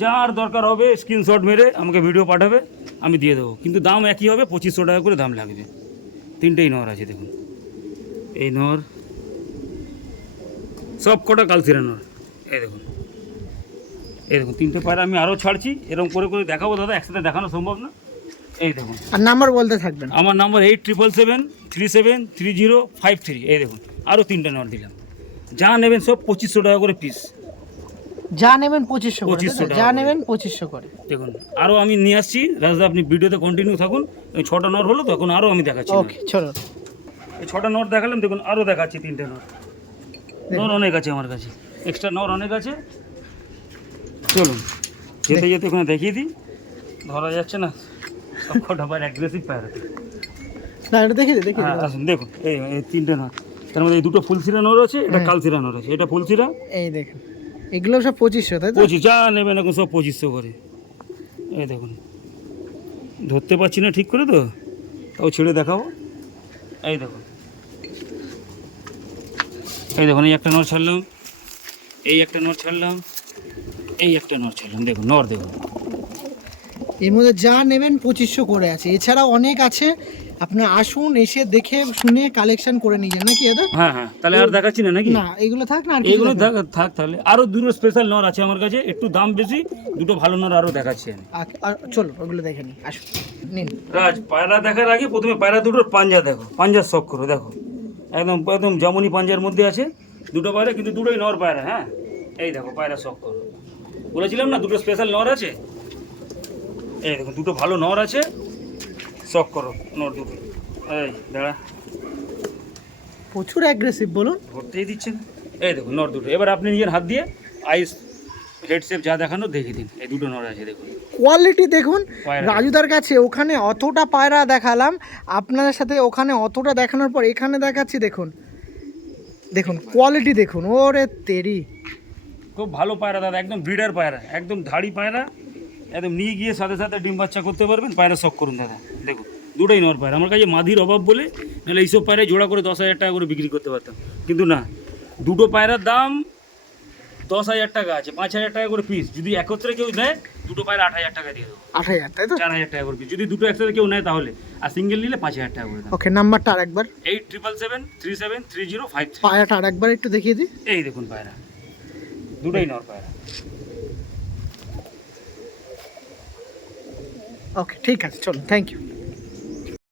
যার দরকার হবে স্ক্রিনশট মেরে আমাকে ভিডিও পাঠাবে, আমি দিয়ে দেবো, কিন্তু দাম একই হবে, 2500 টাকা করে দাম লাগবে। 3টেই নর আছে দেখুন, এই নর সব কটা কালসিরা নর, এই দেখুন। এই দেখুন 3টে পায়রা আমি আরও ছাড়ছি, এরকম করে করে দেখাবো দাদা, একসাথে দেখানো সম্ভব না। এই দেখুন আর নাম্বার বলতে থাকবেন। আমার নাম্বার 8777373053। এই দেখুন আরও 3টে নট দিলাম। যা নেবেন সব 2500 টাকা করে পিস। যা নেবেন 2500 করে, 2500 টাকা যা করে। নেবেন 2500 করে। দেখুন আরও আমি নিয়ে আসছি রাজদা, আপনি ভিডিওতে কন্টিনিউ থাকুন। এই 6টা নট হলো তো, এখন আরও আমি দেখাচ্ছি। ওকে চলো, এই 6টা নট দেখালাম, দেখুন আরও দেখাচ্ছি 3টে নট। নর অনেক আছে আমার কাছে, এক্সট্রা নর অনেক আছে। চলুন যেতে যেতে ওখানে দেখিয়ে দিই, ধরা যাচ্ছে না সব কটা পায়ের অ্যাগ্রেসিভ পায়ের। না এটা দেখিয়ে দিই, দেখিয়ে হ্যাঁ দিই। আসুন দেখুন, এই 3টে নর, তার মধ্যে এই 2টো ফুলসিরা নর আছে, এটা কালসিরা নর আছে, এটা ফুলসিরা। এই দেখেন এগুলো সব 2500, তাই তো? 25 যা নেবেন এখন সব 2500 করে। এই দেখুন ধরতে পারছি না ঠিক করে, তো তাও ছেড়ে দেখাবো। এই দেখুন, এই দেখুন এই একটা নর ছাড়লাম, এই একটা নর ছাড়লাম, এই একটা নর ছাড়লাম। দেখুন নর দেখুন, এর মধ্যে যা নেবেন 2500 করে আছে, এছাড়াও অনেক আছে। আপনার আসুন, এসে দেখে শুনে কালেকশন করে নিয়ে যান, নাকি দাদা? হ্যাঁ হ্যাঁ, তাহলে আর দেখাচ্ছি না নাকি? না এগুলো থাক না, আর কিছু এইগুলো দেখাবো? থাক। তাহলে আরও 2টো স্পেশাল নর আছে আমার কাছে, একটু দাম বেশি, 2টো ভালো নর আরও দেখাচ্ছি আমি। আর চলো ওগুলো দেখে নিই, আসুন নিন। রাজ, পায়রা দেখার আগে প্রথমে পায়রা দুটোর পাঞ্জা দেখো, পাঞ্জার শখ করো। দেখো একদম একদম জামুনি পাঞ্জার মধ্যে আছে 2টো পায়রা, কিন্তু 2টোই নর পায়রা। হ্যাঁ এই দেখো পায়রা শখ করো, বলেছিলাম না 2টো স্পেশাল নর আছে। এই দেখুন 2টো ভালো নর আছে, শখ করো নর 2টো। এই দাঁড়া, প্রচুর অ্যাগ্রেসিভ বলুন। ধরতেই দিচ্ছে না। এই দেখুন নর 2টো, এবার আপনি নিজের হাত দিয়ে আইস হেড শেপ যা দেখানো দেখিয়ে দিন। এই 2টো নর আছে দেখুন, কোয়ালিটি দেখুন। পায়রা। রাজুদার কাছে ওখানে অতটা পায়রা দেখালাম, আপনাদের সাথে ওখানে অতটা দেখানোর পর এখানে দেখাচ্ছি। দেখুন দেখুন কোয়ালিটি দেখুন, ওরে তেরি। খুব ভালো পায়রা দাদা, একদম ব্রিডার পায়রা, একদম ধাড়ি পায়রা, একদম নিয়ে গিয়ে সাথে সাথে ডিম বাচ্চা করতে পারবেন। পায়রা শখ করুন দাদা। দেখুন 2টোই নর পায়রা। আমার কাছে মাদির অভাব বলে, নাহলে এইসব পায়রা জোড়া করে 10,000 টাকা করে বিক্রি করতে পারতাম, কিন্তু না, 2টো পায়রার দাম 10,000 টাকা আছে, 5,000 টাকা করে পিস। যদি একত্রে কেউ নেয় 2টো পায়রা 8,000 টাকা দিয়ে দেবো, 8000, তাই তো? 4,000 টাকা করে পিস যদি 2টো একসাথে কেউ নেয় তাহলে। আর সিঙ্গেল নিলে 5,000 টাকা করে দাম। ওকে, নাম্বারটা আরেকবার, 8777373053। পায়রাটা আরেকবার একটু দেখিয়ে দিই। এই দেখুন পায়রা, দুটোই নর পায়রা। ওকে, ঠিক আছে, চলুন, থ্যাংক ইউ।